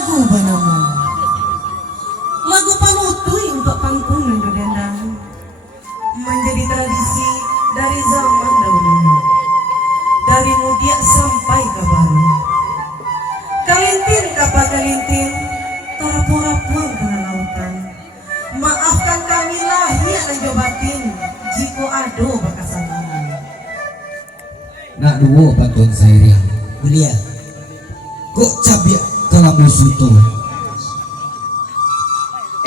lagu ba naman? Lagu panutoy untuk pangkun ng dendang menjadi tradisi dari zaman dahulu, dari muda sampai ke baru. Kalintin kapa kalintin, tarapurapuang ke lautan. Maafkan kami lahir dan jobatin, jika ado bakasalangan. Nak duo pantun saya belia. Kok cabiak kalau musuh tu?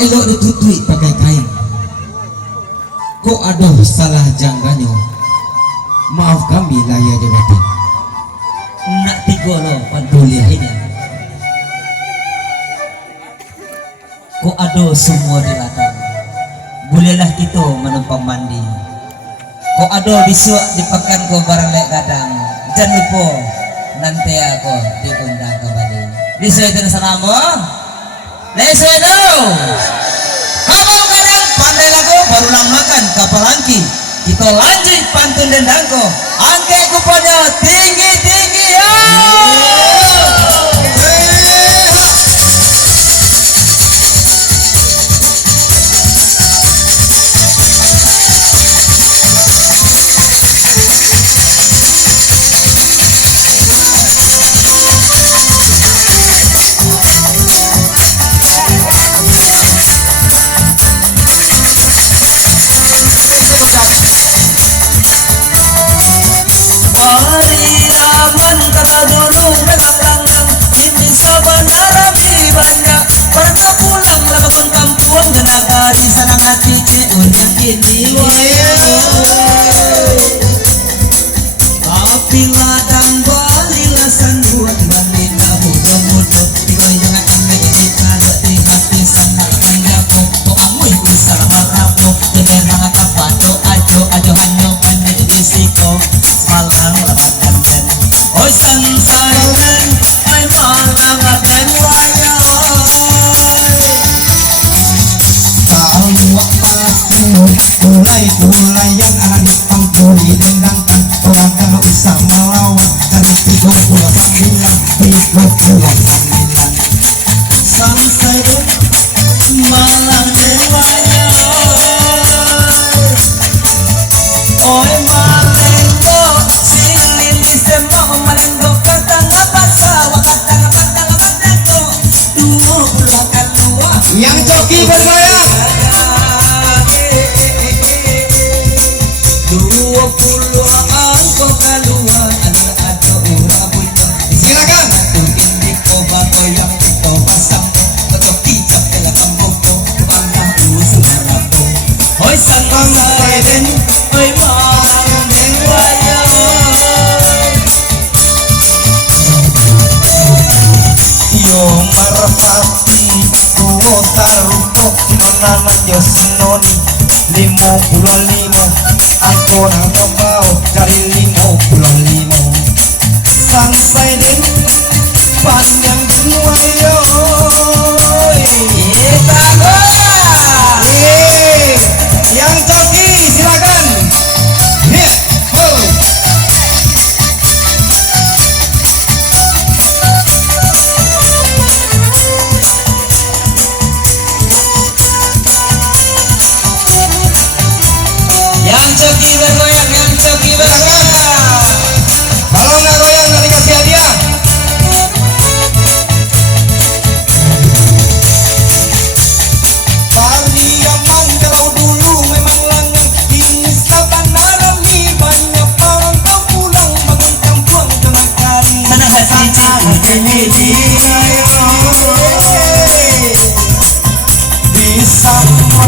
Elok ditutui pakai kain. Kok aduh salah jangganya. Maaf kami lahir jobatin. Nak tiga lo pantulia ini. Kok ada semua di ladang. Bolehlah kita menumpang mandi. Kok ada besok dipakan ko barang lek kadang. Jangan lupa nanti aku diundang kembali. Bisa itu salam mo. Bisa itu. Kamu kadang pandai lagu baru lang makan kapal angki. Kita lanjut pantun dendangko. Angke kupanya tinggi-tinggi ya. Pariaman kata dulu nagalangang ini sabanara banyak pada pulang labakan kampung dan nagari sanang hati unyang kini tapi ladang balilah sanduan balita muda-muda digoyang ame kita hati hati sanang kaya kok amoy bisa marapo tenerang kapato ajo hanyo panik disiko malang labakan den oi sansaran ay malang aden wayay awak pasti mulai yang anak pangkuli dendangkan orang kalau usah melawan dari 39 sansaran malang den wayay oi malengo silili semua malengo katang apa dua puluhan dua yang joki bergoyang 20-an kok keluar ada urang punya silakan mungkin di koba goyang koba sang joki cap dalam kampung panah usarapo oi sang saiden oi malang den wayang yo marpati tuwo taruko mananan yo senoni 55 aku nang mau cari 55 sampai den panjang dua yo yang joki silakan hit yang joki bergoyang kalau nggak goyang nggak dikasih hadiah. Pariaman kalau dulu memang langgeng ini sabanara mi banyak orang tak pulang bangun kampung dengan kari senang hati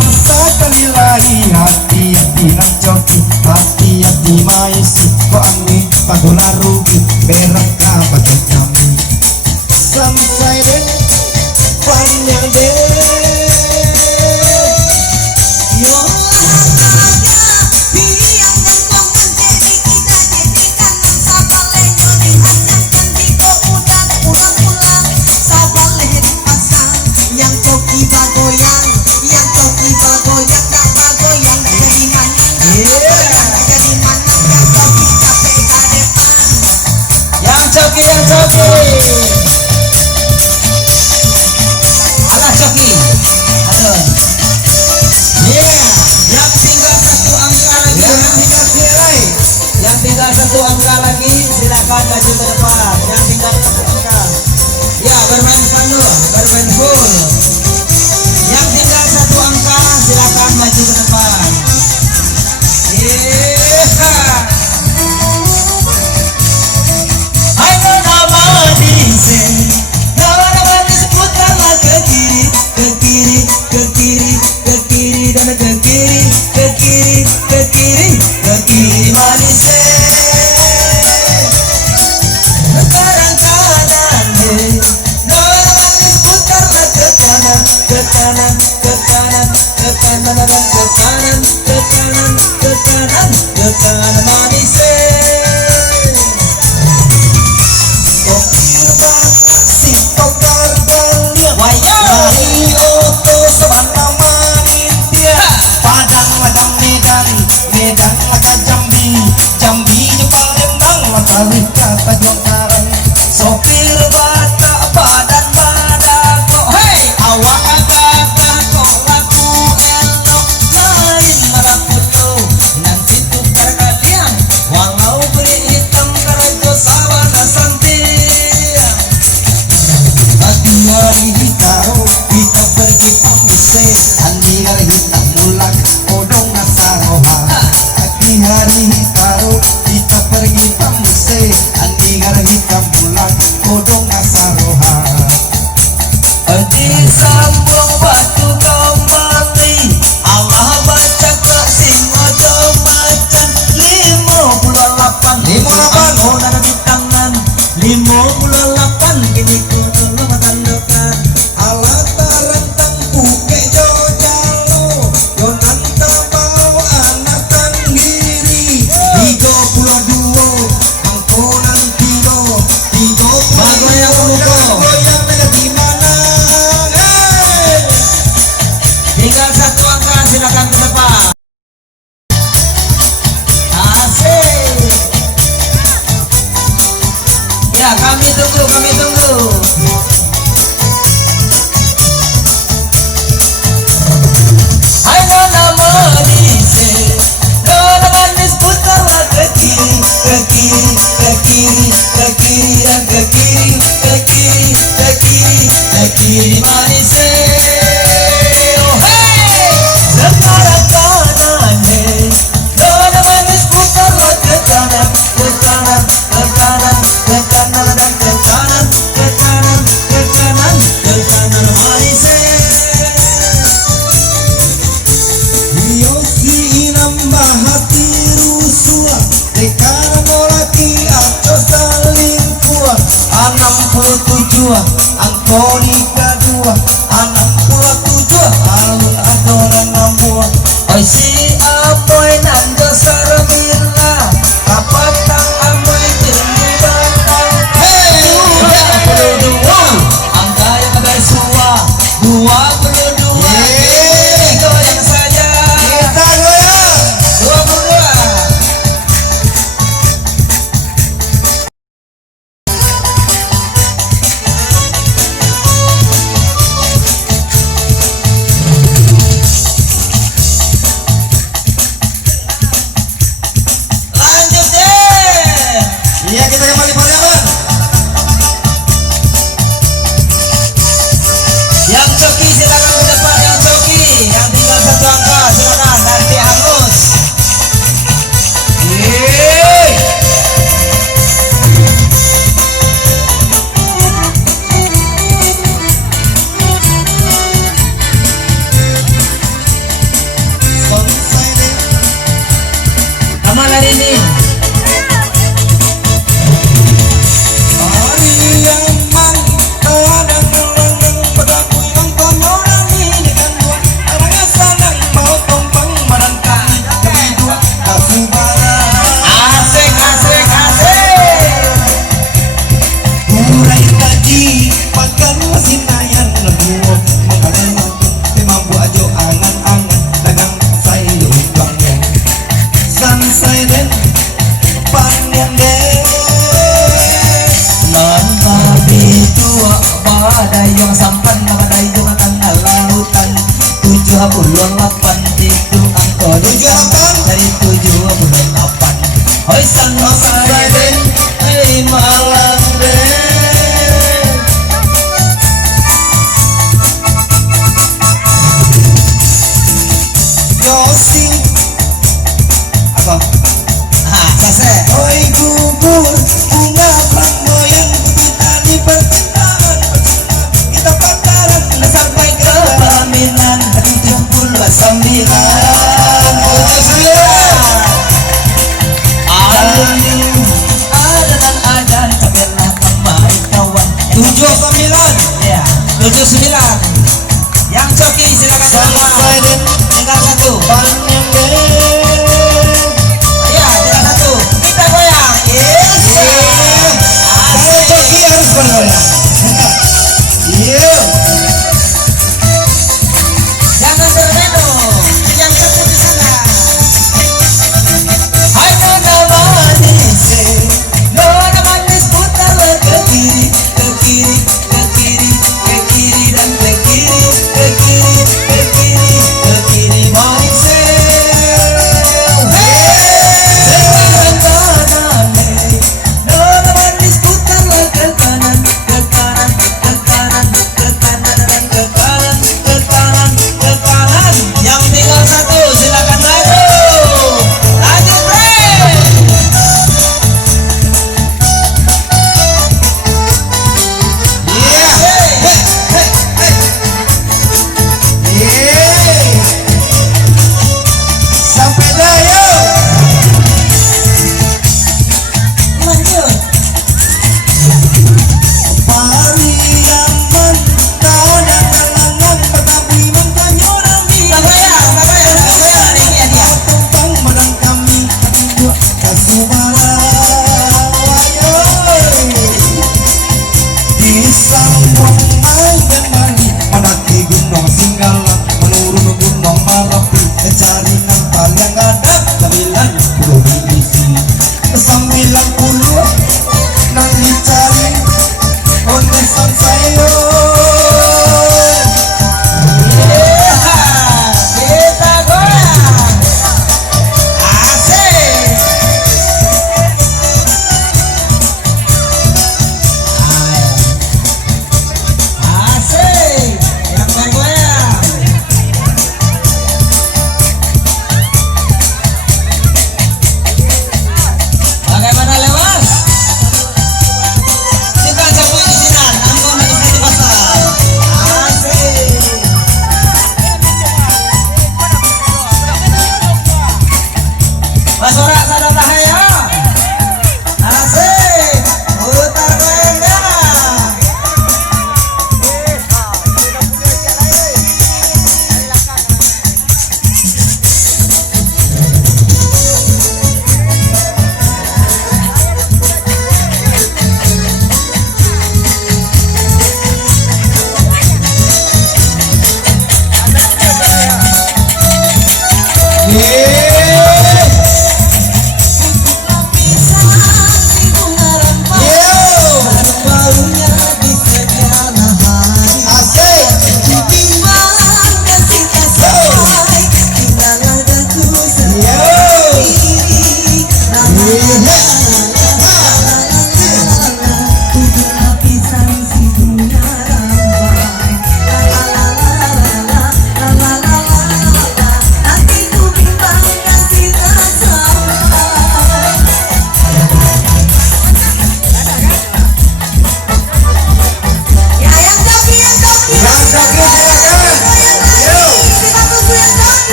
bisa sekali lagi hati-hati nak joki hati-hati maisi kok angin pagola rugi berak pakai kami sampai den panjang den yo biang gentong menjadi kita jadikan sabale nyori hanyangkan di udan pulang-pulang sabale dipasang yang joki bagoyang gak bagoyang jadi manang jadi manang yang joki capek kadepan yang joki sambung batu kembali Allah baca ke sing ojo macan 58 anggon ada di tangan 58 kini ku tolong tandokan alat tarantang puke jojalo yonan tabau anak tanggiri 32 angkonan tino 32 Bagoyang muko. goyang ada di mana tinggal satu angka silakan ke depan asik ya kami tunggu hai nona manis nona manis putarlah ke kiri ke kiri ke kiri ke kiri dan ke kiri ke kiri ke kiri ke kiri manis oh hey sekarang kanan nona manis putarlah ke kanan ke kanan ke kanan ke kanan dan ke kanan ke kanan ke kanan ke kanan manis Yosi nambah hati rusua dekana molaki aco saling kuat 67 angkoni kedua 67 alun adonan namua oi si amoy nando sarmila kapatang amoy tinggi batang hey 22 angka yang agak sua 22 goyang saja kita goyang 22 lanjut deh iya kita kembali perjalanan yang coki silakan ke depan yang coki yang tinggal satu angka silakan nanti hangus yeay selesai deh kemana ini Ariyaman kadang gelanggang pedaku yang komoran ini kan buat orangnya sanang mau tumpang menangkan kami dua kasubaran asik asik asik urai kaji makan masinayan lebuh mengalang memang buat ajo angan-angan dagang saya ubangnya sansai den panjang den non babi tua badayong sampan na badayong tengah lautan 78 itu angka 78. dari 78 hoi sansai den hei malang den Yosi apa selesai oi gugur bunga flamboyan kita di percintaan kita pacaran sampai ke pelaminan 79 Alun adalah adan tabelah pemain kawan 79 ya 79 yang coki silakan Selesai sama den tinggal satu panjang den ya tinggal satu kita goyang yes saya coki harus bergoyang iya jangan termenung yang satu di sana hai nona manis nona manis putarlah ke kiri ke kiri ke kiri ke kiri dan ke kiri ke kiri ke kiri ke kiri manis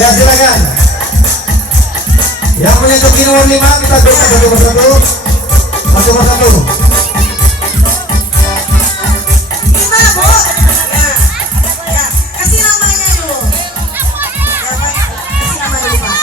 Ya silakan. Yang punya joki nomor 5 kita berikan satu persatu. Satu persatu. 5 Bu. Ya, kasih namanya dulu. Ya, Pak. Kasih nama dulu Pak.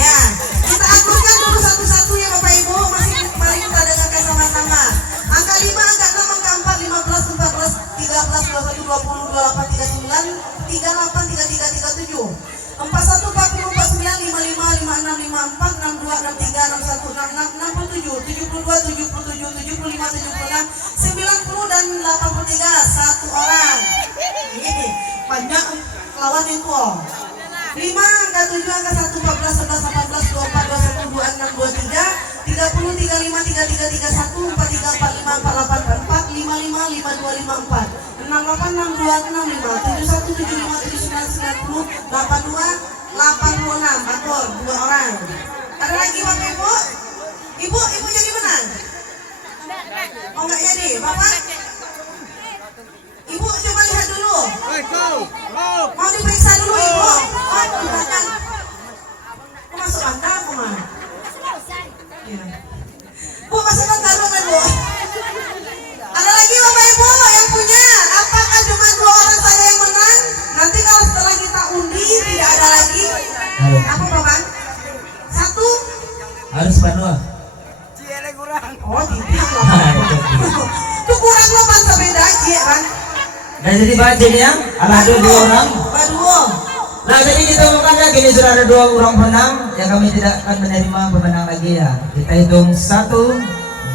Ya, kita aturkan dulu satu-satu ya Bapak Ibu. Mari kita dengarkan sama-sama. Angka 5, angka 6, angka 4, 15, 14, 13, 21, 20, 28, 39, 38, 33, 37. 41, 40, 49, 55, 56, 54, 62, 63, 61, 66, 67, 72, 77, 75, 76, 90 dan 83. Satu orang. Ini banyak lawan yang tua. 5, angka 7, angka 1, 14, 11, 18, 24, 21, 26, 23, 30, 35, 33, 31, 43, 45, 48, 44, 55, 52, 54, 68, 62, 65, 71, 75, 79, 90, 82, 86. Atur 2 orang. Ada lagi Bapak Ibu? Ibu jadi menang? Oh enggak jadi, Bapak? Ibu coba lihat dulu. Mau diperiksa dulu Ibu? Oh, di belakang. Aku masuk angka aku mah. Iya. Bu masuk angka dulu kan Bu? Ada lagi Bapak Ibu yang punya? Apakah cuma 2 orang saja yang menang? Nanti kalau setelah kita undi tidak ada lagi. Halo. Apa Bapak? 1. Harus panua. Oh tidak lah. Itu kurang 8 sepeda aja kan? Nah jadi baca ya, ada 2 orang. Baduo. Nah jadi kita bukannya gini sudah ada 2 orang pemenang, ya kami tidak akan menerima pemenang lagi ya. Kita hitung 1,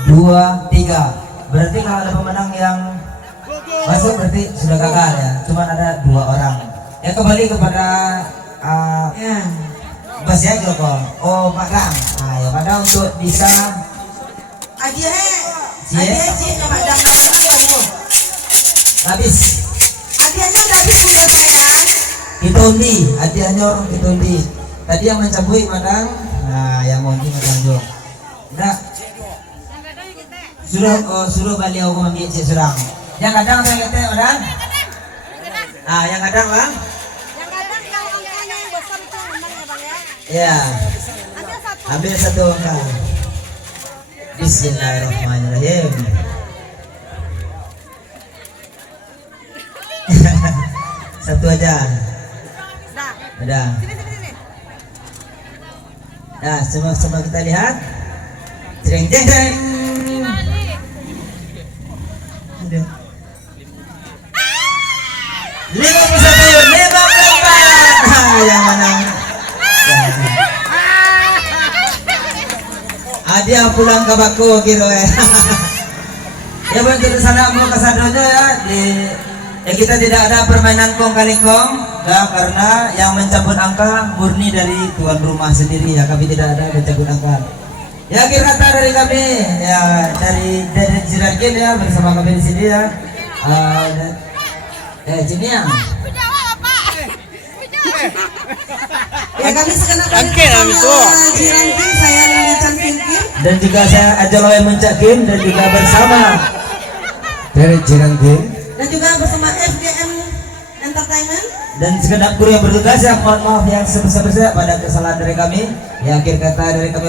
2, 3. Berarti kalau ada pemenang yang masuk berarti sudah gagal ya. Cuma ada 2 orang. Ya kembali kepada Ya. Mas ya Joko. Oh Padang. Nah ya Padang untuk bisa Aja Cie. coba jangan Baduo. habis. Hadiahnya udah habis sudah sayang. Kita undi, hadiahnya orang kita undi. Tadi yang mencabui Madang, nah yang mau undi Madang Jo. Nah, suruh balik aku ambil cik surang. Yang kadang saya kata Madang. Ah, yang kadang bang. Yang kadang kalau angkanya yang besar itu menang ya Bang ya. Ya, Ada satu. ambil 1 angka. Bismillahirrahmanirrahim. Satu aja. Nah, Udah. sini. Nah, semua kita lihat. Jeng jeng jeng. Udah. 51, 54. Nah, yang menang. Adia pulang ke Baku kira ya buat kita sana mau ke sadonya ya ya kita tidak ada permainan kong kali kong ya, karena yang mencabut angka murni dari tuan rumah sendiri ya, kami tidak ada mencabut angka ya. Akhir kata dari kami ya, dari Jiragil ya, bersama kami di sini ya. Jiniang Ya kami segenap bersama Jirangking, saya Lili Cantingkin. dan juga saya Ajaloy Mencakin dan juga bersama Dari Jirangking. Dan juga bersama FDM Entertainment. dan segenap kru yang bertugas ya, mohon maaf yang sebesar-besarnya pada kesalahan dari kami ya. Akhir kata dari kami,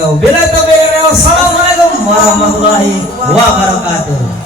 wassalamualaikum warahmatullahi wabarakatuh.